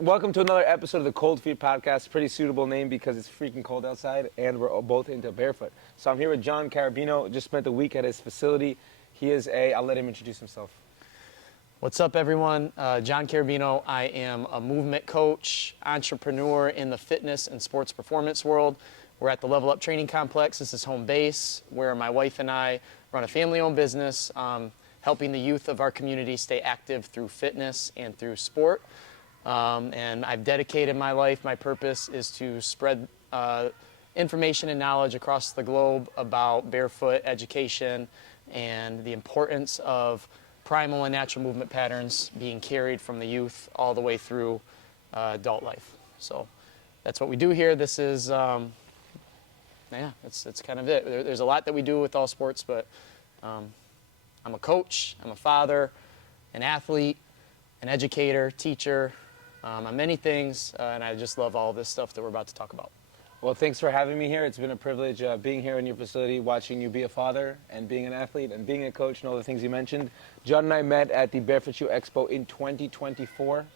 Welcome to another episode of the Cold Feet Podcast. Pretty suitable name because it's freaking cold outside and we're both into barefoot. So I'm here with Jon Carrabino. Just spent a week at his facility. I'll let him introduce himself. What's up, everyone? Jon Carrabino. I am a movement coach, entrepreneur in the fitness and sports performance world. We're at the Level Up Training Complex. This is home base where my wife and I run a family-owned business, helping the youth of our community stay active through fitness and through sport. And I've dedicated my life, my purpose is to spread information and knowledge across the globe about barefoot education and the importance of primal and natural movement patterns being carried from the youth all the way through adult life. So that's what we do here. This is, that's kind of it. There's a lot that we do with all sports, but I'm a coach, I'm a father, an athlete, an educator, teacher. I'm many things, and I just love all this stuff that we're about to talk about. Well, thanks for having me here. It's been a privilege being here in your facility, watching you be a father and being an athlete and being a coach and all the things you mentioned. Jon and I met at the Barefoot Shoe Expo in 2024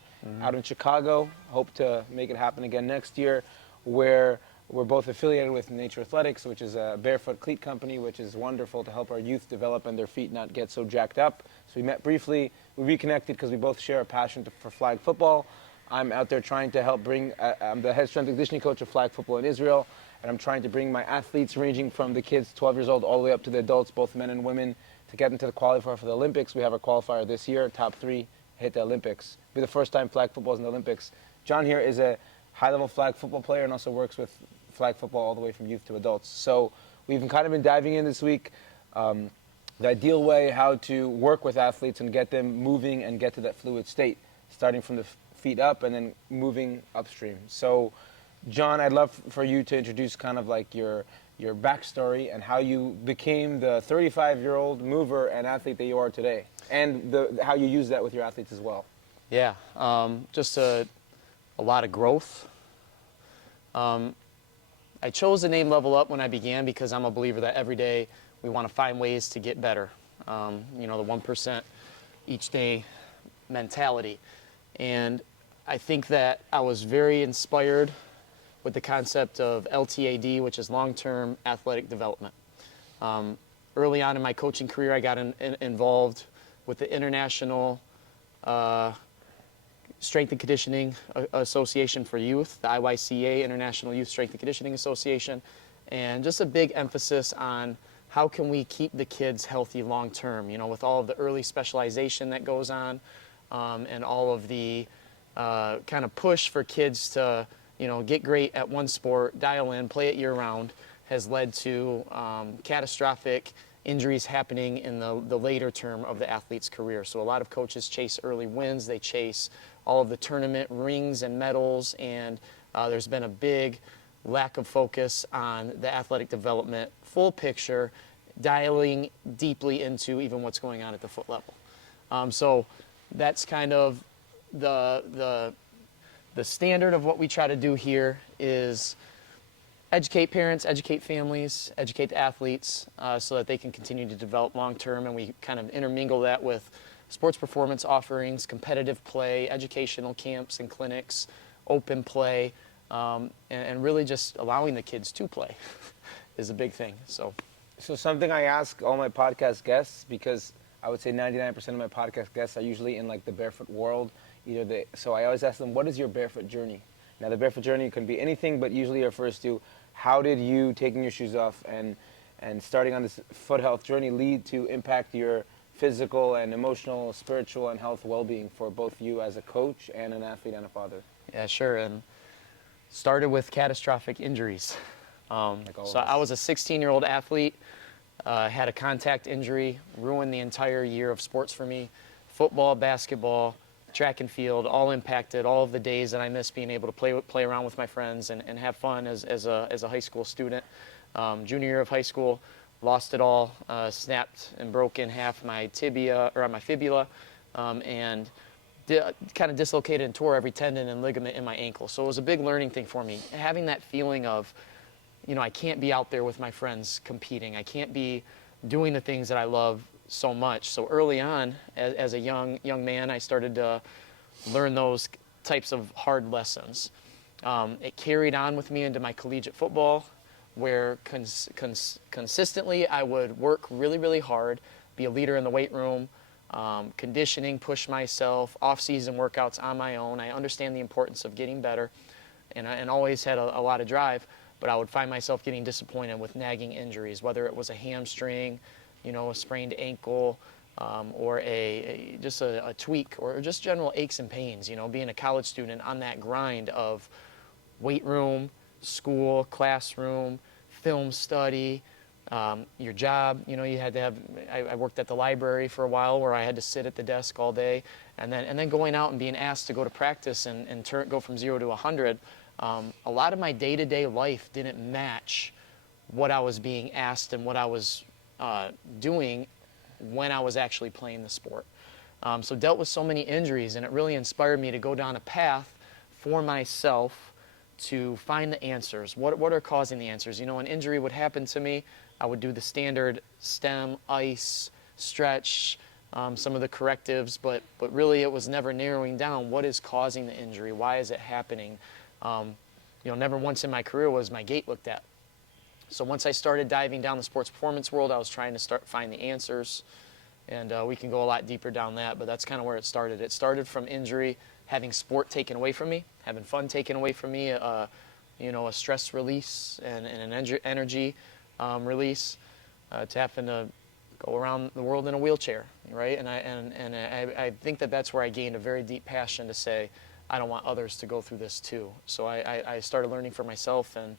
out in Chicago. Hope to make it happen again next year, where we're both affiliated with Nature Athletics, which is a barefoot cleat company, which is wonderful to help our youth develop and their feet not get so jacked up. So we met briefly. We reconnected because we both share a passion for flag football. I'm out there trying to help bring, I'm the head strength and conditioning coach of flag football in Israel, and I'm trying to bring my athletes ranging from the kids 12 years old all the way up to the adults, both men and women, to get into the qualifier for the Olympics. We have our qualifier this year, top 3 hit the Olympics. It'll be the first time flag football is in the Olympics. Jon here is a high-level flag football player and also works with flag football all the way from youth to adults. So we've kind of been diving in this week, the ideal way how to work with athletes and get them moving and get to that fluid state, starting from the feet up and then moving upstream. So Jon, I'd love for you to introduce kind of like your backstory and how you became the 35-year-old mover and athlete that you are today, and how you use that with your athletes as well. Yeah, just a lot of growth. I chose the name Level Up when I began because I'm a believer that every day we want to find ways to get better. The 1% each day mentality. And I think that I was very inspired with the concept of LTAD, which is long-term athletic development. Early on in my coaching career, I got involved with the International Strength and Conditioning Association for Youth, the IYCA, International Youth Strength and Conditioning Association, and just a big emphasis on how can we keep the kids healthy long-term, with all of the early specialization that goes on, and all of the kind of push for kids to, get great at one sport, dial in, play it year-round, has led to catastrophic injuries happening in the later term of the athlete's career. So a lot of coaches chase early wins, they chase all of the tournament rings and medals, and there's been a big lack of focus on the athletic development, full picture, dialing deeply into even what's going on at the foot level. So that's kind of the standard of what we try to do here is educate parents, educate families, educate the athletes so that they can continue to develop long-term, and we kind of intermingle that with sports performance offerings, competitive play, educational camps and clinics, open play, and really just allowing the kids to play is a big thing. So something I ask all my podcast guests, because I would say 99% of my podcast guests are usually in like the barefoot world. So I always ask them, what is your barefoot journey? Now the barefoot journey can be anything, but usually it refers to how did you taking your shoes off and starting on this foot health journey lead to impact your physical and emotional, spiritual, and health well-being for both you as a coach and an athlete and a father? Yeah, sure. And started with catastrophic injuries. So I was a 16-year-old athlete, had a contact injury, ruined the entire year of sports for me. Football, basketball, track and field, all impacted all of the days that I missed being able to play around with my friends and have fun as a high school student. Junior year of high school, lost it all, snapped and broke in half my tibia, or my fibula, and kind of dislocated and tore every tendon and ligament in my ankle. So it was a big learning thing for me. Having that feeling of, I can't be out there with my friends competing. I can't be doing the things that I love so much. So early on, as a young man, I started to learn those types of hard lessons. It carried on with me into my collegiate football, where consistently I would work really, really hard, be a leader in the weight room, conditioning, push myself, off-season workouts on my own. I understand the importance of getting better, and always had a lot of drive, but I would find myself getting disappointed with nagging injuries, whether it was a hamstring, a sprained ankle, or just a tweak, or just general aches and pains. Being a college student on that grind of weight room, school, classroom, film study, your job. You had to have. I worked at the library for a while, where I had to sit at the desk all day, and then going out and being asked to go to practice and go from 0 to 100. A lot of my day-to-day life didn't match what I was being asked and what I was doing when I was actually playing the sport. So dealt with so many injuries, and it really inspired me to go down a path for myself to find the answers. What are causing the answers? An injury would happen to me, I would do the standard stem, ice, stretch, some of the correctives, but really it was never narrowing down what is causing the injury, why is it happening. Never once in my career was my gait looked at. So once I started diving down the sports performance world, I was trying to find the answers, and we can go a lot deeper down that, but that's kind of where it started. It started from injury, having sport taken away from me, having fun taken away from me, a stress release and an energy release, to having to go around the world in a wheelchair, right? And I think that's where I gained a very deep passion to say, I don't want others to go through this too. So I started learning for myself and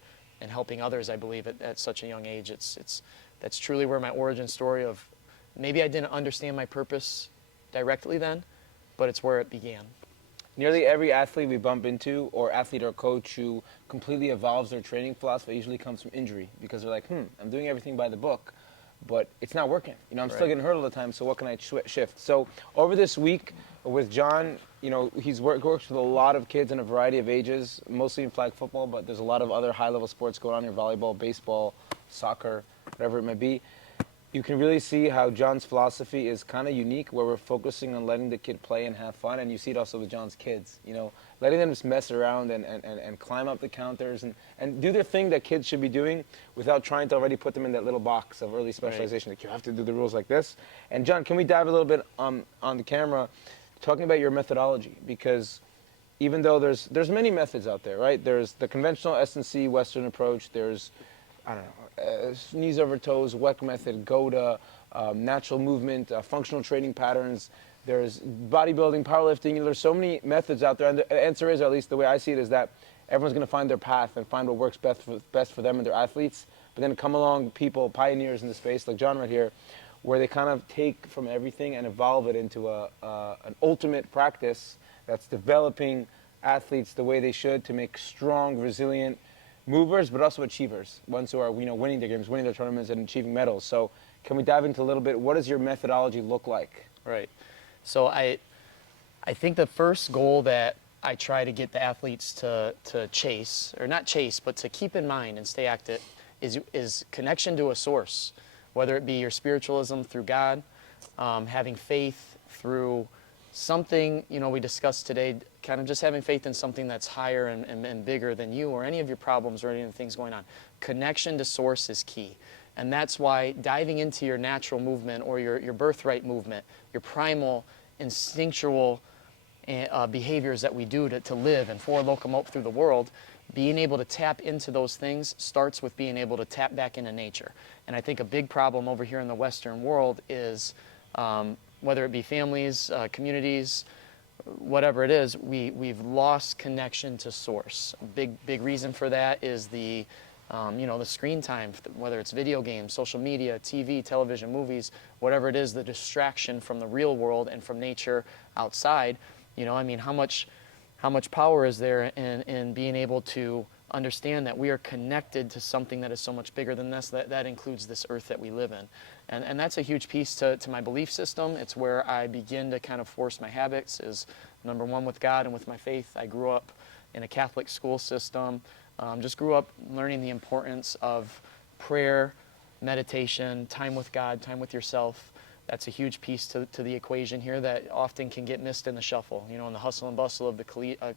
helping others, I believe, at such a young age. That's truly where my origin story of, maybe I didn't understand my purpose directly then, but it's where it began. Nearly every athlete we bump into, or athlete or coach who completely evolves their training philosophy, usually comes from injury, because they're like, I'm doing everything by the book, but it's not working. I'm still getting hurt all the time, so what can I shift? So over this week with Jon, he's works with a lot of kids in a variety of ages, mostly in flag football, but there's a lot of other high-level sports going on here, volleyball, baseball, soccer, whatever it may be. You can really see how Jon's philosophy is kind of unique, where we're focusing on letting the kid play and have fun, and you see it also with Jon's kids, letting them just mess around and climb up the counters and do their thing that kids should be doing without trying to already put them in that little box of early specialization. Right. Like, you have to do the rules like this. And Jon, can we dive a little bit on the camera, talking about your methodology? Because even though there's many methods out there, right? There's the conventional S&C Western approach. There's, knees over toes, WEC method, Goata, natural movement, functional training patterns. There's bodybuilding, powerlifting. There's so many methods out there. And the answer is, or at least the way I see it, is that everyone's going to find their path and find what works best for them and their athletes. But then come along people, pioneers in the space, like Jon right here, where they kind of take from everything and evolve it into an ultimate practice that's developing athletes the way they should to make strong, resilient movers, but also achievers, ones who are winning their games, winning their tournaments, and achieving medals. So can we dive into a little bit? What does your methodology look like? Right. So I think the first goal that I try to get the athletes to chase, or not chase, but to keep in mind and stay active, is connection to a source, whether it be your spiritualism through God, having faith through something, we discussed today, kind of just having faith in something that's higher and bigger than you or any of your problems or any of the things going on. Connection to source is key. And that's why diving into your natural movement or your birthright movement, your primal, instinctual behaviors that we do to live and for locomote through the world, being able to tap into those things starts with being able to tap back into nature. And I think a big problem over here in the Western world is, whether it be families, communities, whatever it is, we've lost connection to source. Big reason for that is the screen time, whether it's video games, social media, TV, television, movies, whatever it is, the distraction from the real world and from nature outside. How much power is there in being able to understand that we are connected to something that is so much bigger than this, that includes this earth that we live in. And that's a huge piece to my belief system. It's where I begin to kind of force my habits, is number one with God and with my faith. I grew up in a Catholic school system, just grew up learning the importance of prayer, meditation, time with God, time with yourself, That's a huge piece to the equation here that often can get missed in the shuffle. In the hustle and bustle of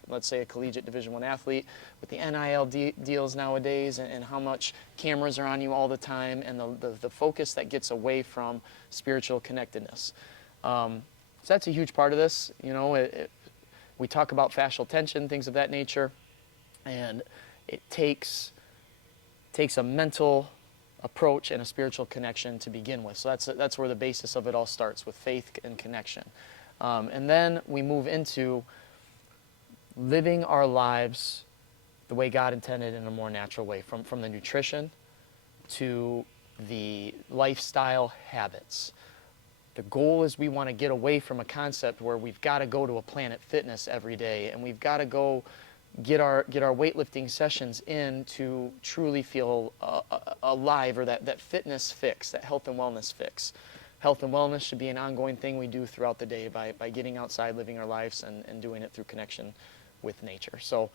let's say a collegiate Division I athlete with the NIL deals nowadays, and how much cameras are on you all the time, and the focus that gets away from spiritual connectedness. So that's a huge part of this. We talk about fascial tension, things of that nature, and it takes a mental approach and a spiritual connection to begin with. So that's where the basis of it all starts, with faith and connection. And then we move into living our lives the way God intended, in a more natural way, from the nutrition to the lifestyle habits. The goal is we want to get away from a concept where we've got to go to a Planet Fitness every day, and we've got to go get our weightlifting sessions in to truly feel alive, or that fitness fix, that health and wellness fix. Health and wellness should be an ongoing thing we do throughout the day by getting outside, living our lives, and doing it through connection with nature. So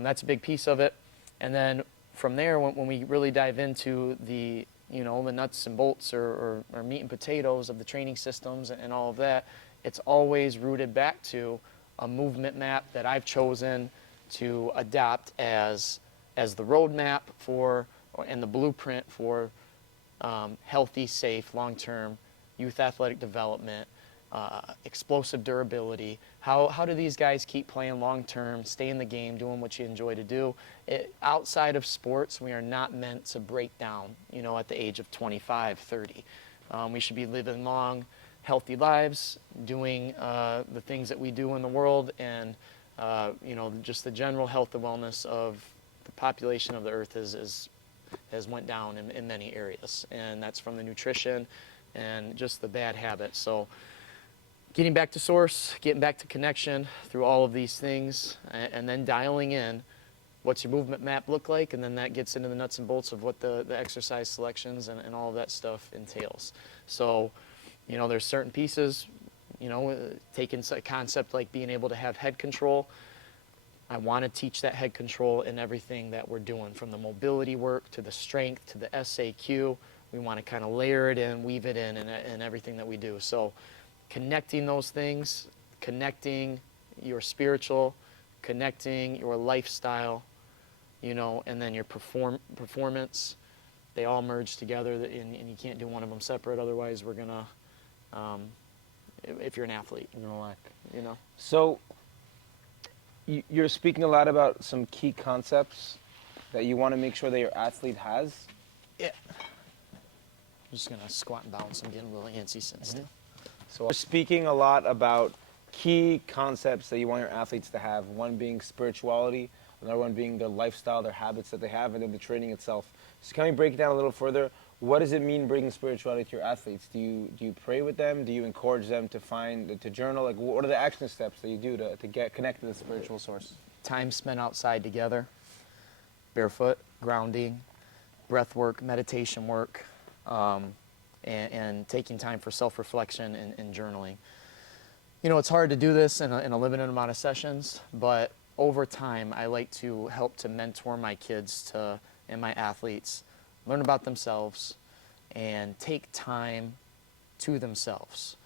that's a big piece of it. And then from there, when we really dive into the nuts and bolts or meat and potatoes of the training systems and all of that, it's always rooted back to a movement map that I've chosen to adopt as the roadmap and the blueprint for healthy, safe, long-term youth athletic development, explosive durability. How do these guys keep playing long-term, stay in the game, doing what you enjoy to do? Outside of sports, we are not meant to break down, at the age of 25, 30. We should be living long, healthy lives, doing the things that we do in the world, and just the general health and wellness of the population of the earth has went down in many areas. And that's from the nutrition and just the bad habits. So getting back to source, getting back to connection through all of these things, and then dialing in what's your movement map look like, and then that gets into the nuts and bolts of what the exercise selections and all of that stuff entails. So, there's certain pieces, taking a concept like being able to have head control. I want to teach that head control in everything that we're doing, from the mobility work to the strength to the SAQ. We want to kind of layer it in, weave it in everything that we do. So connecting those things, connecting your spiritual, connecting your lifestyle, and then your performance, they all merge together, and you can't do one of them separate. Otherwise, we're going to, if you're an athlete, you're going to lack. So you're speaking a lot about some key concepts that you want to make sure that your athlete has. Yeah. I'm just going to squat and bounce. I'm getting a little antsy since then. So we're speaking a lot about key concepts that you want your athletes to have, one being spirituality, another one being their lifestyle, their habits that they have, and then the training itself. So can we break it down a little further? What does it mean bringing spirituality to your athletes? Do you pray with them? Do you encourage them to journal? Like, what are the action steps that you do to get connected to the spiritual source? Time spent outside together, barefoot, grounding, breath work, meditation work, and taking time for self-reflection and journaling. It's hard to do this in a limited amount of sessions, but over time, I like to help to mentor my kids and my athletes learn about themselves and take time to themselves.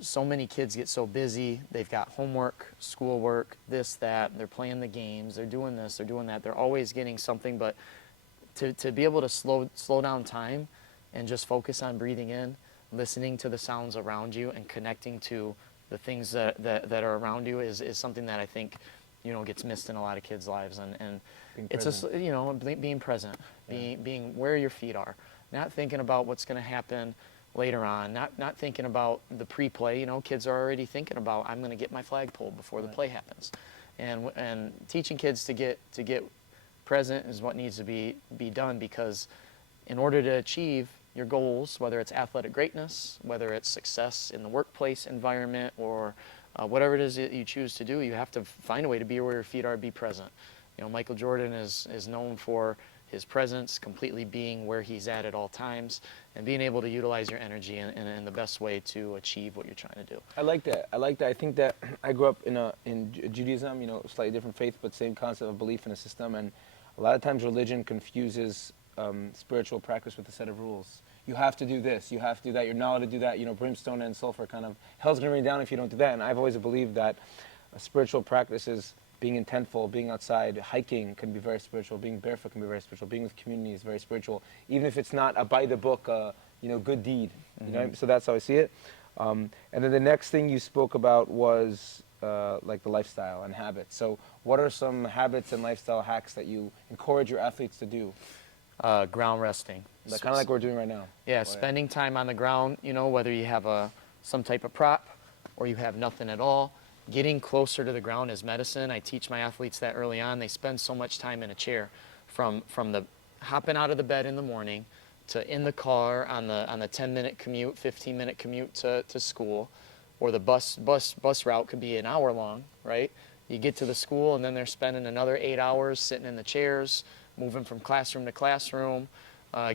So many kids get so busy. They've got homework, schoolwork, this, that. They're playing the games. They're doing this. They're doing that. They're always getting something. But to be able to slow down time and just focus on breathing in, listening to the sounds around you, and connecting to the things that are around you is something that I think gets missed in a lot of kids' lives. And it's just being present, being where your feet are, not thinking about what's going to happen later on, not thinking about the pre-play. Kids are already thinking about, I'm going to get my flag pulled before the play happens, and teaching kids to get present is what needs to be done, because in order to achieve your goals, whether it's athletic greatness, whether it's success in the workplace environment, or whatever it is that you choose to do, you have to find a way to be where your feet are, be present. Michael Jordan is known for his presence, completely being where he's at all times, and being able to utilize your energy in the best way to achieve what you're trying to do. I like that. I think that I grew up in Judaism, slightly different faith, but same concept of belief in a system. And a lot of times religion confuses spiritual practice with a set of rules. You have to do this, you have to do that, you're not allowed to do that, you know, brimstone and sulfur kind of, hell's gonna rain down if you don't do that. And I've always believed that a spiritual practice is being intentful, being outside, hiking can be very spiritual, being barefoot can be very spiritual, being with community is very spiritual, even if it's not a by the book, you know, good deed. You know, so that's how I see it. And then the next thing you spoke about was like the lifestyle and habits. So what are some habits and lifestyle hacks that you encourage your athletes to do? Ground resting. Like, kind of like we're doing right now. Yeah, spending time on the ground, you know, whether you have some type of prop or you have nothing at all. Getting closer to the ground is medicine. I teach my athletes that early on. They spend so much time in a chair, from the hopping out of the bed in the morning to in the car on the 10-minute commute, 15-minute commute to school, or the bus route could be an hour long, right? You get to the school and then they're spending another 8 hours sitting in the chairs, moving from classroom to classroom.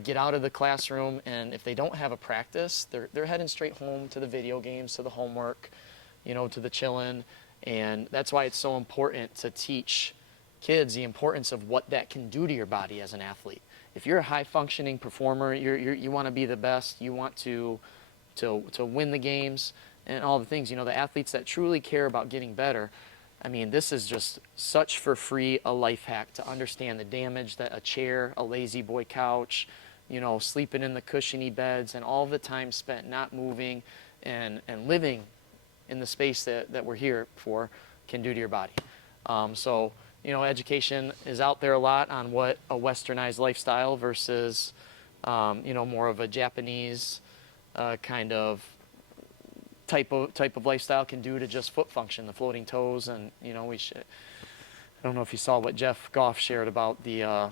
Get out of the classroom, and if they don't have a practice, they're heading straight home to the video games, to the homework, you know, to the chillin'. And that's why it's so important to teach kids the importance of what that can do to your body as an athlete. If you're a high-functioning performer, you want to be the best, you want to win the games and all the things. You know, the athletes that truly care about getting better, I mean, this is just such for free a life hack to understand the damage that a chair, a lazy boy couch, you know, sleeping in the cushiony beds, and all the time spent not moving and living in the space that we're here for can do to your body. So, you know, education is out there a lot on what a westernized lifestyle versus, you know, more of a Japanese kind of type of lifestyle can do to just foot function, the floating toes. And, you know, I don't know if you saw what Jeff Goff shared about the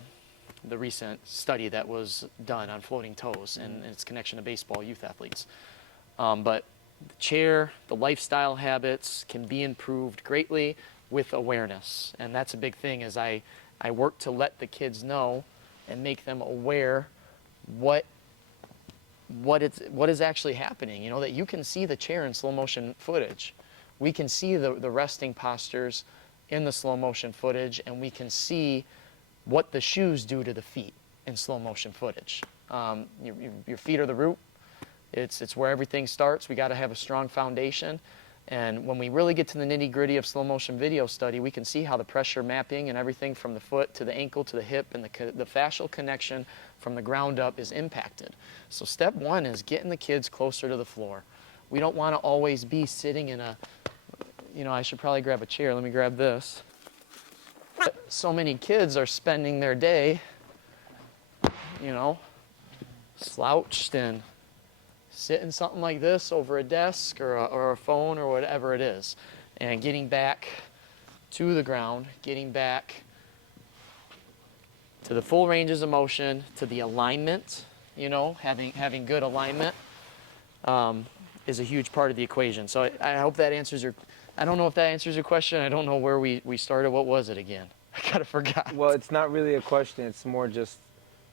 recent study that was done on floating toes and its connection to baseball youth athletes. But the chair, the lifestyle habits can be improved greatly with awareness. And that's a big thing, is I work to let the kids know and make them aware what is actually happening. You know, that you can see the chair in slow motion footage. We can see the resting postures in the slow motion footage, and we can see what the shoes do to the feet in slow motion footage. Your feet are the root. It's where everything starts. We got to have a strong foundation. And when we really get to the nitty-gritty of slow motion video study, we can see how the pressure mapping and everything from the foot to the ankle to the hip and the fascial connection from the ground up is impacted. So step one is getting the kids closer to the floor. We don't want to always be sitting in a, you know, I should probably grab a chair. Let me grab this. So many kids are spending their day, you know, slouched and sitting something like this over a desk or a phone or whatever it is, and getting back to the ground, getting back to the full ranges of motion, to the alignment, you know, having good alignment is a huge part of the equation. So I hope that answers I don't know if that answers your question. I don't know where we started. What was it again? I kind of forgot. Well, it's not really a question. It's more just,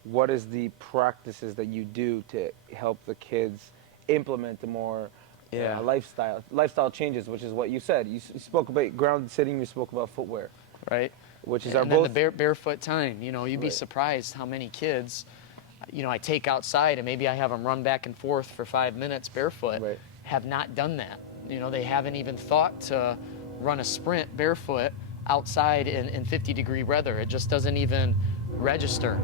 what is the practices that you do to help the kids implement the more lifestyle changes, which is what you said. You spoke about ground sitting, you spoke about footwear. Right. Which is and then the barefoot time. You know, you'd be surprised how many kids, you know, I take outside and maybe I have them run back and forth for 5 minutes barefoot, have not done that. You know, they haven't even thought to run a sprint barefoot outside in 50-degree weather. It just doesn't even register.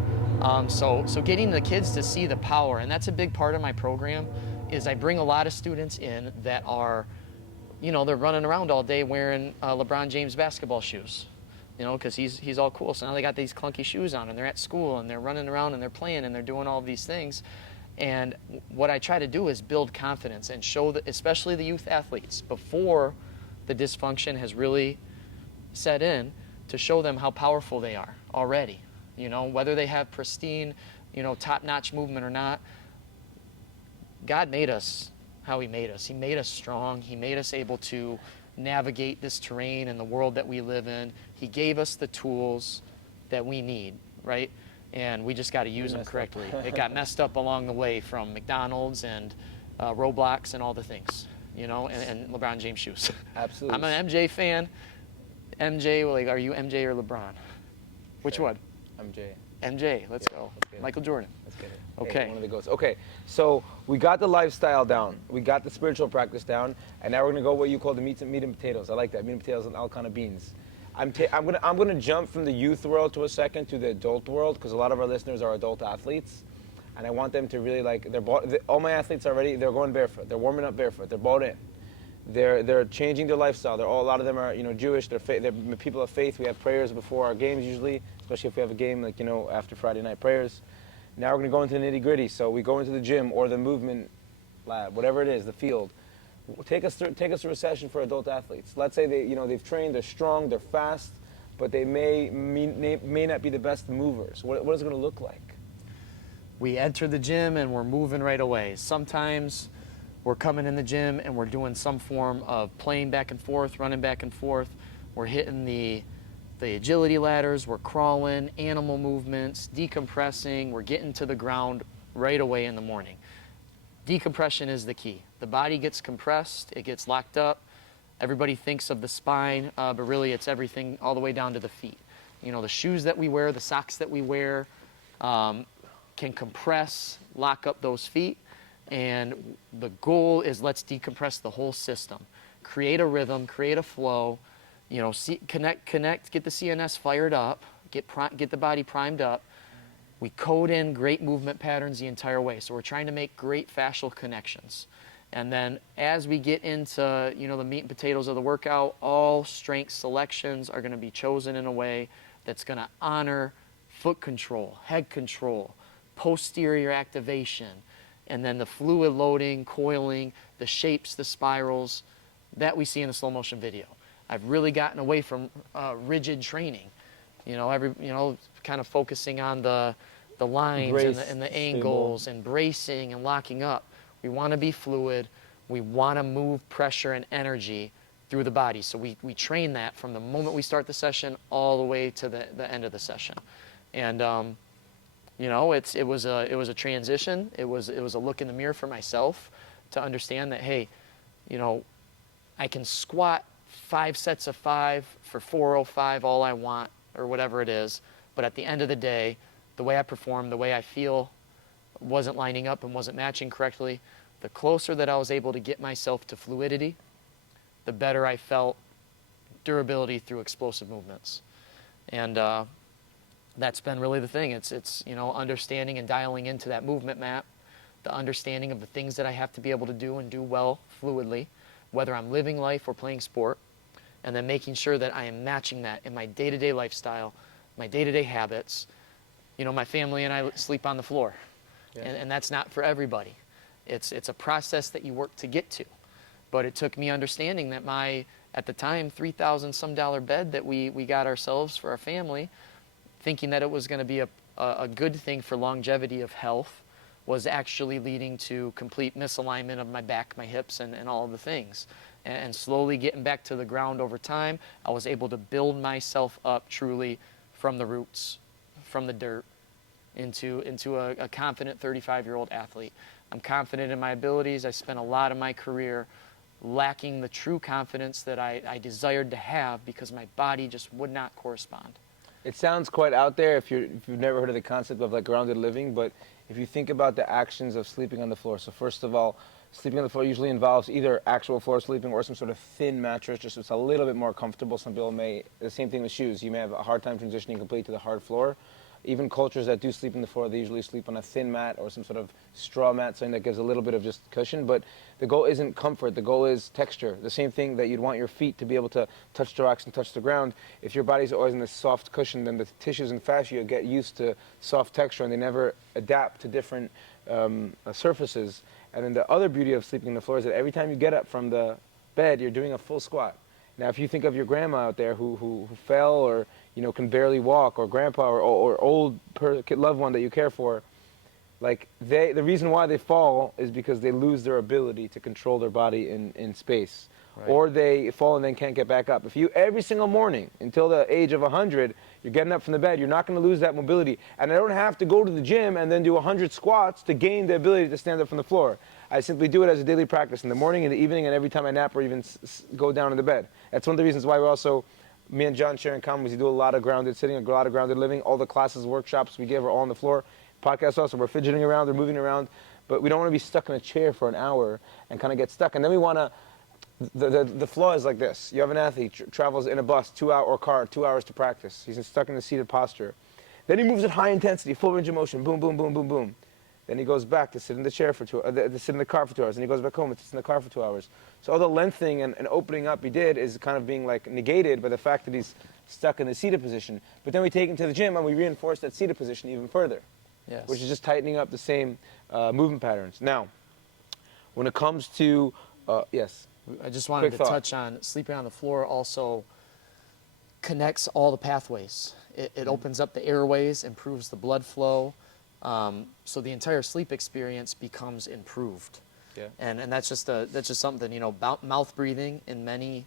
So getting the kids to see the power, and that's a big part of my program, is I bring a lot of students in that are, you know, they're running around all day wearing LeBron James basketball shoes, you know, because he's all cool. So now they got these clunky shoes on, and they're at school, and they're running around, and they're playing, and they're doing all of these things. And what I try to do is build confidence and show that, especially the youth athletes, before the dysfunction has really set in, to show them how powerful they are already. You know, whether they have pristine, you know, top-notch movement or not, God made us how he made us. He made us strong. He made us able to navigate this terrain and the world that we live in. He gave us the tools that we need, right? And we just got to use them correctly. It got messed up along the way, from McDonald's and Roblox and all the things, you know, and LeBron James shoes. Absolutely. I'm an MJ fan. MJ, like, are you MJ or LeBron? Which one? MJ. MJ, let's go. Michael Jordan. Let's get it. Okay. Hey, one of the goats. Okay, so we got the lifestyle down. We got the spiritual practice down. And now we're going to go what you call the meat and potatoes. I like that. Meat and potatoes and all kind of beans. I'm gonna jump from the youth world to a second to the adult world, because a lot of our listeners are adult athletes. And I want them to really all my athletes already, they're going barefoot. They're warming up barefoot. They're bought in. They're changing their lifestyle. A lot of them are, Jewish. They're people of faith. We have prayers before our games usually, especially if we have a game after Friday night prayers. Now we're going to go into the nitty gritty. So we go into the gym or the movement lab, whatever it is, the field. Take us through a session for adult athletes. Let's say they've trained, they're strong, they're fast, but they may not be the best movers. What is it going to look like? We enter the gym and we're moving right away. Sometimes we're coming in the gym and we're doing some form of playing back and forth, running back and forth. We're hitting the agility ladders, we're crawling, animal movements, decompressing. We're getting to the ground right away in the morning. Decompression is the key. The body gets compressed, it gets locked up. Everybody thinks of the spine, but really it's everything all the way down to the feet. The shoes that we wear, the socks that we wear can compress, lock up those feet. And the goal is let's decompress the whole system. Create a rhythm, create a flow, connect, get the CNS fired up, get the body primed up. We code in great movement patterns the entire way. So we're trying to make great fascial connections. And then as we get into, the meat and potatoes of the workout, all strength selections are going to be chosen in a way that's going to honor foot control, head control, posterior activation, and then the fluid loading, coiling, the shapes, the spirals that we see in the slow motion video. I've really gotten away from rigid training. Kind of focusing on the lines and the angles and bracing and locking up. We want to be fluid. We want to move pressure and energy through the body. So we train that from the moment we start the session all the way to the end of the session. And it was a transition. It was a look in the mirror for myself to understand that, hey, I can squat 5 sets of 5 for 405 all I want, or whatever it is. But at the end of the day, the way I perform, the way I feel wasn't lining up and wasn't matching correctly. The closer that I was able to get myself to fluidity, the better I felt durability through explosive movements. And that's been really the thing. It's understanding and dialing into that movement map, the understanding of the things that I have to be able to do and do well fluidly, whether I'm living life or playing sport, and then making sure that I am matching that in my day-to-day lifestyle, my day-to-day habits. My family and I sleep on the floor, and that's not for everybody. It's a process that you work to get to. But it took me understanding that my, at the time, $3,000 some bed that we got ourselves for our family, thinking that it was going to be a good thing for longevity of health, was actually leading to complete misalignment of my back, my hips, and all of the things. And slowly getting back to the ground over time, I was able to build myself up truly from the roots, from the dirt, into a confident 35-year-old athlete. I'm confident in my abilities. I spent a lot of my career lacking the true confidence that I desired to have because my body just would not correspond. It sounds quite out there if you've never heard of the concept of grounded living, but if you think about the actions of sleeping on the floor. So first of all, sleeping on the floor usually involves either actual floor sleeping or some sort of thin mattress, just so it's a little bit more comfortable. Some people the same thing with shoes. You may have a hard time transitioning completely to the hard floor. Even cultures that do sleep on the floor, they usually sleep on a thin mat or some sort of straw mat, something that gives a little bit of just cushion. But the goal isn't comfort. The goal is texture. The same thing that you'd want your feet to be able to touch the rocks and touch the ground. If your body's always in this soft cushion, then the tissues and fascia get used to soft texture, and they never adapt to different surfaces. And then the other beauty of sleeping on the floor is that every time you get up from the bed, you're doing a full squat. Now, if you think of your grandma out there who fell or can barely walk, or grandpa or old loved one that you care for, the reason why they fall is because they lose their ability to control their body in space. Right. Or they fall and then can't get back up. If you, every single morning, until the age of 100, you're getting up from the bed, you're not going to lose that mobility. And I don't have to go to the gym and then do 100 squats to gain the ability to stand up from the floor. I simply do it as a daily practice in the morning, in the evening, and every time I nap or even go down in the bed. That's one of the reasons why we're also me and John share in common is we do a lot of grounded sitting, a lot of grounded living. All the classes, workshops we give are all on the floor. Podcast also, we're fidgeting around, we're moving around, but we don't want to be stuck in a chair for an hour and kind of get stuck. And then we want to, the flaw is like this. You have an athlete, travels in a bus, 2 hour, or car, 2 hours to practice. He's stuck in the seated posture. Then he moves at high intensity, full range of motion, boom, boom, boom, boom, boom. Then he goes back to sit in the chair for to sit in the car for 2 hours, and he goes back home and sits in the car for 2 hours. So all the lengthening and opening up he did is kind of being like negated by the fact that he's stuck in the seated position. But then we take him to the gym and we reinforce that seated position even further, Yes. which is just tightening up the same movement patterns. Now, when it comes to, yes. I just wanted Quick to thought. touch on sleeping on the floor also connects all the pathways. It opens up the airways, improves the blood flow, so the entire sleep experience becomes improved. Yeah. And that's just something, you know, mouth breathing in many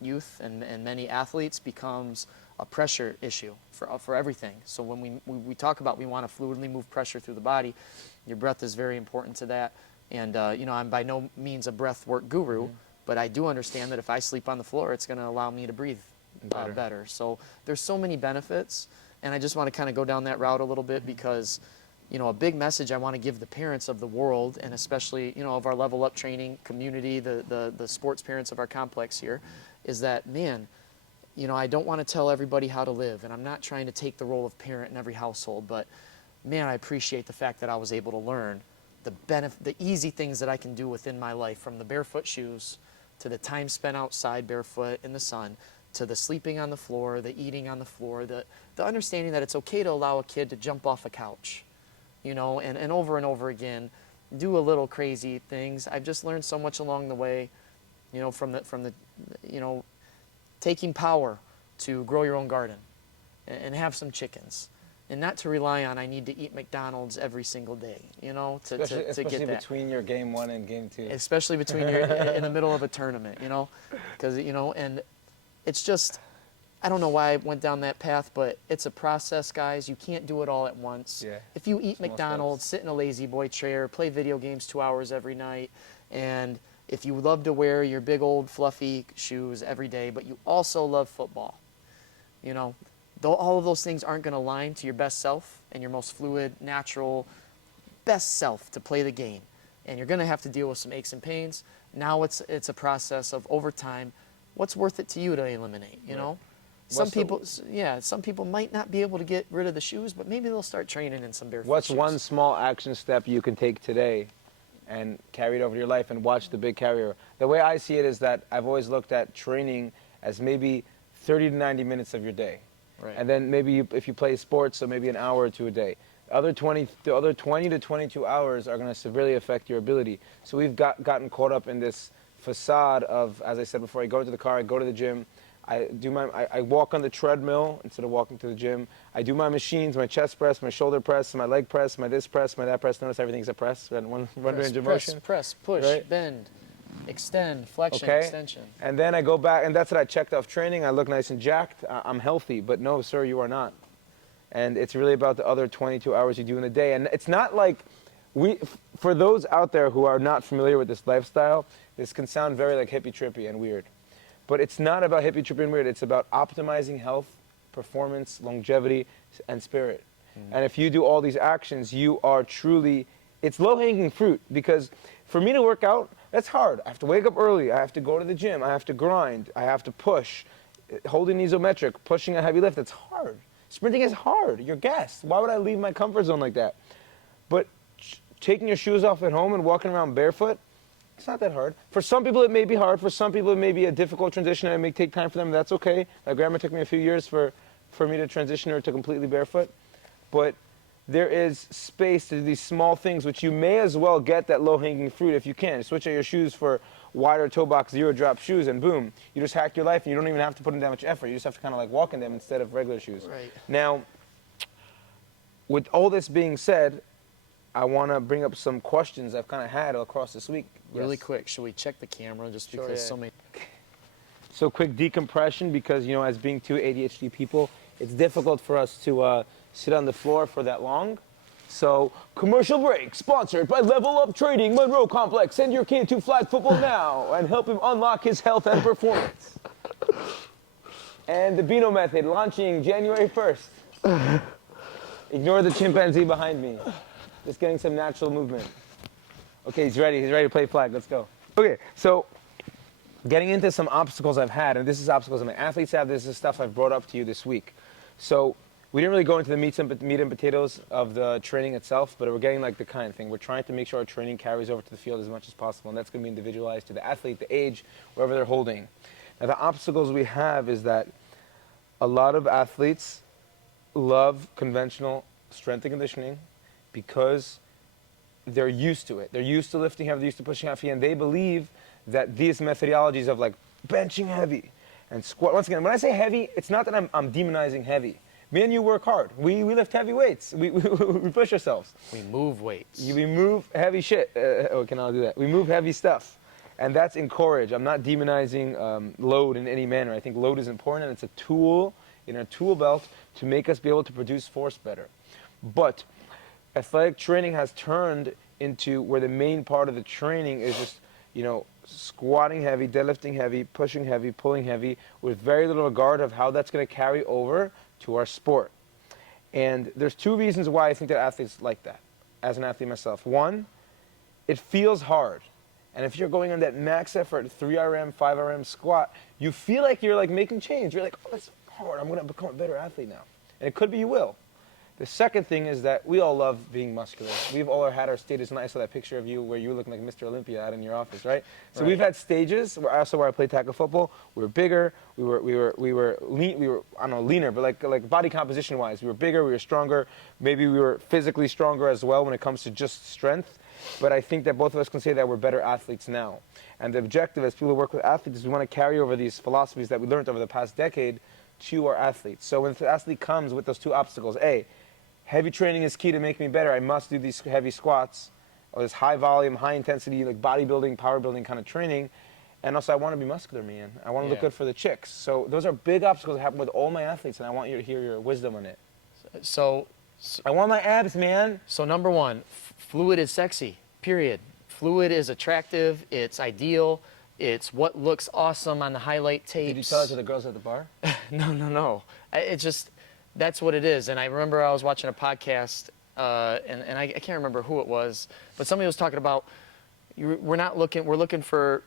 youth and many athletes becomes a pressure issue for everything. So when we talk about we want to fluidly move pressure through the body, your breath is very important to that. And you know, I'm by no means a breath work guru, but I do understand that if I sleep on the floor, it's going to allow me to breathe better. So there's so many benefits, and I just want to kind of go down that route a little bit because, you know, a big message I want to give the parents of the world, and especially, you know, of our Level Up training community, the sports parents of our complex here, is that, man, you know, I don't want to tell everybody how to live, and I'm not trying to take the role of parent in every household, but man, I appreciate the fact that I was able to learn the easy things that I can do within my life, from the barefoot shoes to the time spent outside barefoot in the sun, to the sleeping on the floor, the eating on the floor, the understanding that it's okay to allow a kid to jump off a couch, you know, and over again, do a little crazy things. I've just learned so much along the way, you know, from the you know, taking power to grow your own garden and have some chickens. And not to rely on, I need to eat McDonald's every single day, you know, to get that. Between your game 1 and game 2. Especially between your, in the middle of a tournament, you know, because, you know, and it's just, I don't know why I went down that path, but it's a process, guys. You can't do it all at once. Yeah. If you eat Small McDonald's, sit in a lazy boy chair, play video games 2 hours every night, and if you love to wear your big old fluffy shoes every day, but you also love football, you know, though all of those things aren't going to align to your best self and your most fluid, natural, best self to play the game. And you're going to have to deal with some aches and pains. Now it's a process of, over time, what's worth it to you to eliminate, you know? Some people might not be able to get rid of the shoes, but maybe they'll start training in some barefoot What's shoes. one small action step you can take today and carry it over to your life and watch the big carrier? The way I see it is that I've always looked at training as maybe 30 to 90 minutes of your day. Right. And then maybe if you play sports, so maybe an hour or two a day. The other 20 to 22 hours are going to severely affect your ability. So we've gotten caught up in this facade of, as I said before, I go to the car, I go to the gym, I walk on the treadmill instead of walking to the gym. I do my machines, my chest press, my shoulder press, my leg press, my this press, my that press. Notice everything's a press, right? One range of motion. Press, push, right? bend, extend, flexion, Okay. extension. And then I go back, and that's it. I checked off training. I look nice and jacked. I'm healthy. But no, sir, you are not. And it's really about the other 22 hours you do in a day. And it's not like for those out there who are not familiar with this lifestyle, this can sound very like hippie trippy and weird. But it's not about hippie trippy and weird. It's about optimizing health, performance, longevity, and spirit. And if you do all these actions, you are truly, it's low-hanging fruit. Because for me to work out, that's hard. I have to wake up early. I have to go to the gym. I have to grind. I have to push. Holding isometric, pushing a heavy lift, it's hard. Sprinting is hard. You're gassed. Why would I leave my comfort zone like that? But taking your shoes off at home and walking around barefoot, it's not that hard. For some people, it may be hard. For some people, it may be a difficult transition, and it may take time for them. That's okay. My grandma took me a few years for me to transition her to completely barefoot. But there is space to do these small things, which you may as well get that low-hanging fruit if you can. Switch out your shoes for wider toe box, zero-drop shoes, and boom, you just hack your life, and you don't even have to put in that much effort. You just have to kind of like walk in them instead of regular shoes. Right. Now, with all this being said, I want to bring up some questions I've kind of had across this week. Really Yes. quick, should we check the camera just Sure, because yeah. so many... So quick decompression, because, you know, as being two ADHD people, it's difficult for us to sit on the floor for that long. So, commercial break, sponsored by Level Up Trading, Monroe Complex. Send your kid to flag football now and help him unlock his health and performance. And the Beano method launching January 1st. Ignore the chimpanzee behind me. Just getting some natural movement. Okay, he's ready. He's ready to play flag. Let's go. Okay, so getting into some obstacles I've had, and this is obstacles that my athletes have. This is stuff I've brought up to you this week. So we didn't really go into the meat and potatoes of the training itself, but we're getting like the kind of thing. We're trying to make sure our training carries over to the field as much as possible, and that's going to be individualized to the athlete, the age, wherever they're holding. Now, the obstacles we have is that a lot of athletes love conventional strength and conditioning because they're used to it. They're used to lifting heavy, they're used to pushing heavy, and they believe that these methodologies of like benching heavy and squat, once again, when I say heavy, it's not that I'm demonizing heavy. Me and you work hard. We lift heavy weights. We push ourselves. We move weights. We move heavy shit. Can I do that? We move heavy stuff. And that's encouraged. I'm not demonizing load in any manner. I think load is important, and it's a tool in our tool belt to make us be able to produce force better. But athletic training has turned into where the main part of the training is just, squatting heavy, deadlifting heavy, pushing heavy, pulling heavy, with very little regard of how that's going to carry over to our sport. And there's two reasons why I think that athletes like that, as an athlete myself. One, it feels hard. And if you're going on that max effort, 3RM, 5RM squat, you feel like you're like making change. You're like, oh, that's hard. I'm going to become a better athlete now. And it could be you will. The second thing is that we all love being muscular. We've all had our stages, and I saw that picture of you where you were looking like Mr. Olympia out in your office, right? So we've had stages where I played tackle football. We were bigger. We were lean. We were, I don't know, leaner, but like body composition wise, we were bigger. We were stronger. Maybe we were physically stronger as well when it comes to just strength. But I think that both of us can say that we're better athletes now. And the objective as people who work with athletes is we want to carry over these philosophies that we learned over the past decade to our athletes. So when the athlete comes with those two obstacles, A, heavy training is key to make me better. I must do these heavy squats or this high volume, high intensity, like bodybuilding, power building kind of training. And also I want to be muscular, man. I want to look good for the chicks. So those are big obstacles that happen with all my athletes, and I want you to hear your wisdom on it. So I want my abs, man. So number one, fluid is sexy, period. Fluid is attractive, it's ideal, it's what looks awesome on the highlight tapes. Did you tell that to the girls at the bar? No. It's just, that's what it is. And I remember I was watching a podcast, and I can't remember who it was, but somebody was talking about, we're looking for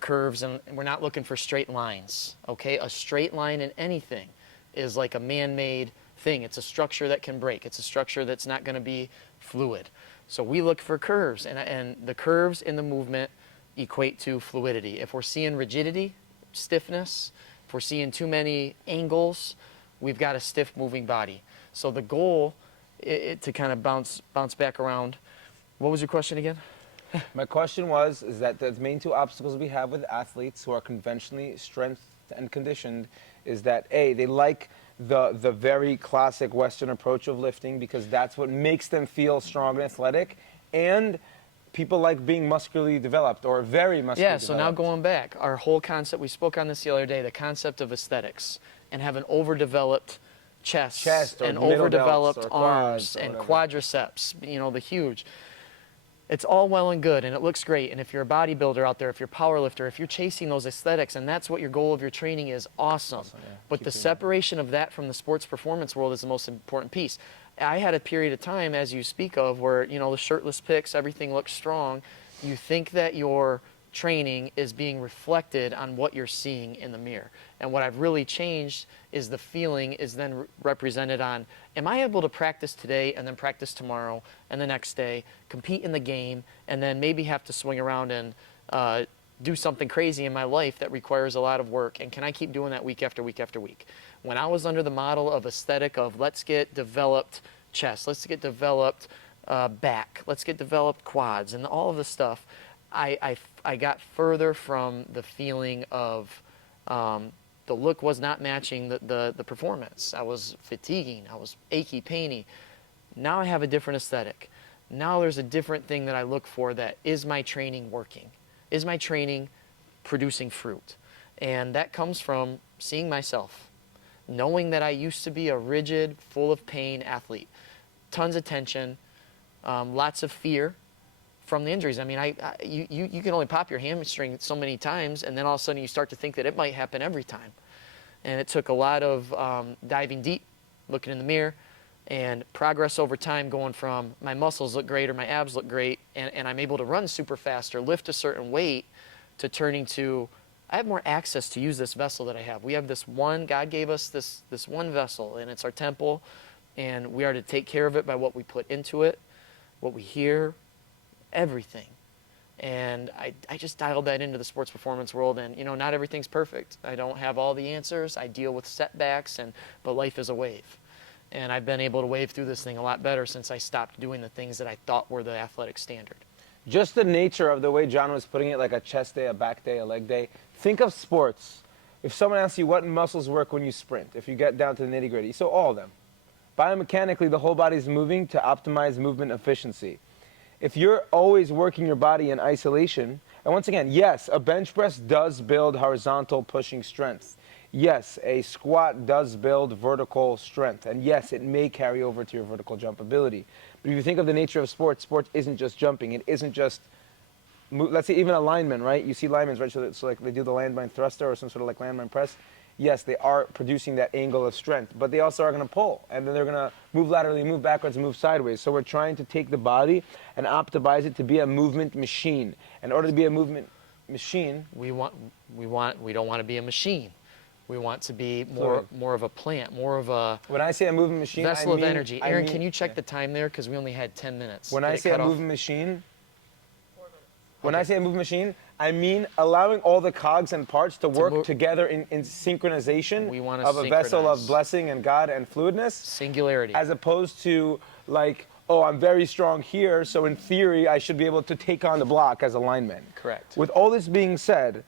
curves, and we're not looking for straight lines, okay? A straight line in anything is like a man-made thing. It's a structure that can break. It's a structure that's not going to be fluid. So we look for curves, and the curves in the movement equate to fluidity. If we're seeing rigidity, stiffness, if we're seeing too many angles, we've got a stiff moving body. So the goal, to kind of bounce back around, what was your question again? My question is that the main two obstacles we have with athletes who are conventionally strength and conditioned is that A, they like the very classic Western approach of lifting because that's what makes them feel strong and athletic, and people like being muscularly developed or very muscularly developed. Yeah, so now going back, our whole concept, we spoke on this the other day, the concept of aesthetics, and have an overdeveloped chest and overdeveloped arms and quadriceps, the huge. It's all well and good, and it looks great, and if you're a bodybuilder out there, if you're a power lifter, if you're chasing those aesthetics, and that's what your goal of your training is, awesome. But the separation of that from the sports performance world is the most important piece. I had a period of time, as you speak of, where, the shirtless pics, everything looks strong. You think that your training is being reflected on what you're seeing in the mirror. And what I've really changed is the feeling is then represented on, am I able to practice today and then practice tomorrow and the next day, compete in the game, and then maybe have to swing around and do something crazy in my life that requires a lot of work, and can I keep doing that week after week after week? When I was under the model of aesthetic of let's get developed chest, let's get developed back, let's get developed quads, and all of the stuff, I got further from the feeling of the look was not matching the performance. I was fatiguing, I was achy, painy. Now I have a different aesthetic. Now there's a different thing that I look for, that is my training working? Is my training producing fruit? And that comes from seeing myself, knowing that I used to be a rigid, full of pain athlete. Tons of tension, lots of fear from the injuries. I mean, you can only pop your hamstring so many times, and then all of a sudden you start to think that it might happen every time. And it took a lot of diving deep, looking in the mirror, and progress over time, going from my muscles look great or my abs look great, and I'm able to run super fast or lift a certain weight, to turning to, I have more access to use this vessel that I have. We have this one, God gave us this one vessel, and it's our temple, and we are to take care of it by what we put into it, what we hear, everything. And I just dialed that into the sports performance world, and not everything's perfect. I don't have all the answers. I deal with setbacks, but life is a wave. And I've been able to wave through this thing a lot better since I stopped doing the things that I thought were the athletic standard. Just the nature of the way John was putting it, like a chest day, a back day, a leg day. Think of sports. If someone asks you what muscles work when you sprint, if you get down to the nitty gritty, so all of them. Biomechanically, the whole body is moving to optimize movement efficiency. If you're always working your body in isolation, and once again, yes, a bench press does build horizontal pushing strength. Yes, a squat does build vertical strength. And yes, it may carry over to your vertical jump ability. But if you think of the nature of sports, sports isn't just jumping. It isn't just, let's say even a lineman, right? You see linemen, right? So like they do the landmine thruster or some sort of like landmine press. Yes, they are producing that angle of strength, but they also are going to pull. And then they're going to move laterally, move backwards, and move sideways. So we're trying to take the body and optimize it to be a movement machine. In order to be a movement machine, we don't want to be a machine. We want to be more of a plant, more of a when I say a movement machine, vessel I mean, of energy. Aaron, can you check the time there? Because we only had 10 minutes. When I say a movement machine, when I say a movement machine, I mean allowing all the cogs and parts to work together in synchronization of a vessel of blessing and God and fluidness. Singularity. As opposed to like, oh, I'm very strong here, so in theory I should be able to take on the block as a lineman. Correct. With all this being said,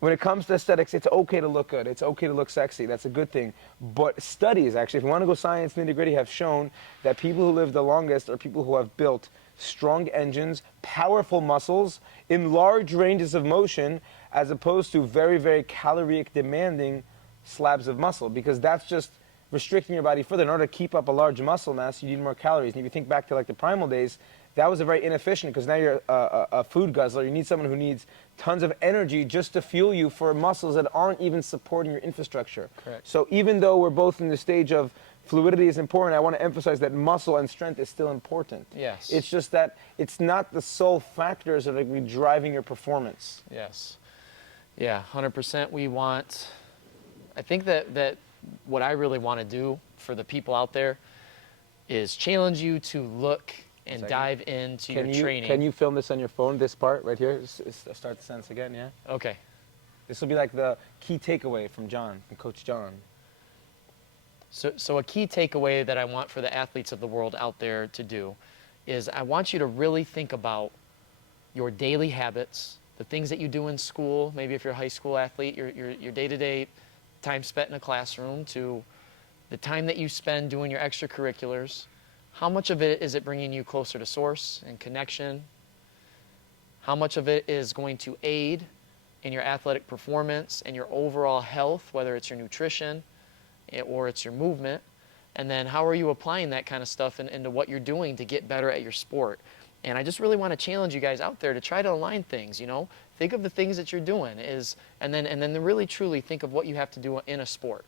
when it comes to aesthetics, it's okay to look good. It's okay to look sexy. That's a good thing. But studies, actually, if you want to go science nitty-gritty, have shown that people who live the longest are people who have built strong engines, powerful muscles, in large ranges of motion, as opposed to very, very caloric demanding slabs of muscle, because that's just restricting your body further. In order to keep up a large muscle mass, you need more calories. And if you think back to like the primal days, that was a very inefficient, because now you're a food guzzler. You need someone who needs tons of energy just to fuel you for muscles that aren't even supporting your infrastructure. Correct. So even though we're both in the stage of fluidity is important, I want to emphasize that muscle and strength is still important. Yes. It's just that it's not the sole factors that are going to be driving your performance. Yes. Yeah, 100%. I think that what I really want to do for the people out there is challenge you to look and dive into your training. Can you film this on your phone, this part right here? Start the sentence again, yeah? Okay. This will be like the key takeaway from Coach Jon. So a key takeaway that I want for the athletes of the world out there to do is I want you to really think about your daily habits, the things that you do in school, maybe if you're a high school athlete, your day-to-day time spent in a classroom, to the time that you spend doing your extracurriculars. How much of it is it bringing you closer to source and connection? How much of it is going to aid in your athletic performance and your overall health, whether it's your nutrition or it's your movement? And then how are you applying that kind of stuff into what you're doing to get better at your sport? And I just really want to challenge you guys out there to try to align things, Think of the things that you're doing and then really truly think of what you have to do in a sport.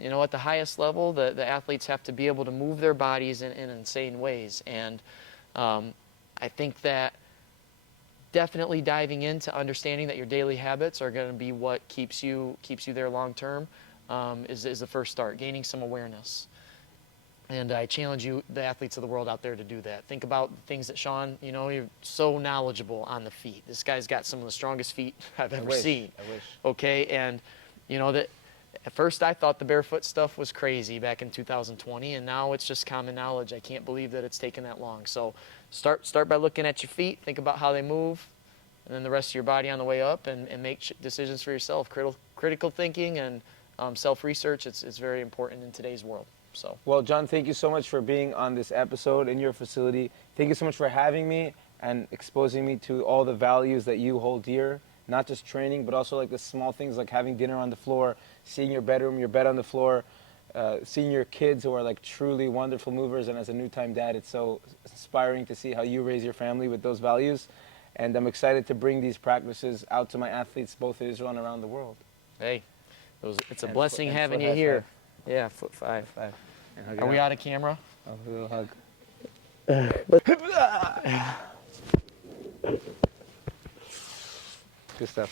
At the highest level, the athletes have to be able to move their bodies in insane ways. And I think that definitely diving into understanding that your daily habits are going to be what keeps you there long term is the first start, gaining some awareness. And I challenge you, the athletes of the world out there, to do that. Think about the things that Sean, you're so knowledgeable on the feet. This guy's got some of the strongest feet I've ever seen. I wish. Okay, and that at first I thought the barefoot stuff was crazy back in 2020, and now it's just common knowledge. I can't believe that it's taken that long. So start by looking at your feet, think about how they move, and then the rest of your body on the way up, and make decisions for yourself. Critical thinking and self-research, it's very important in today's world. So. Well, Jon, thank you so much for being on this episode in your facility. Thank you so much for having me and exposing me to all the values that you hold dear, not just training, but also like the small things like having dinner on the floor, seeing your bedroom, your bed on the floor, seeing your kids who are like truly wonderful movers. And as a new-time dad, it's so inspiring to see how you raise your family with those values. And I'm excited to bring these practices out to my athletes, both in Israel and around the world. Hey, It's a And blessing foot having you high here. Yeah, foot 5. five. And hug it Are we out. out of camera? Oh, a little hug. Good stuff.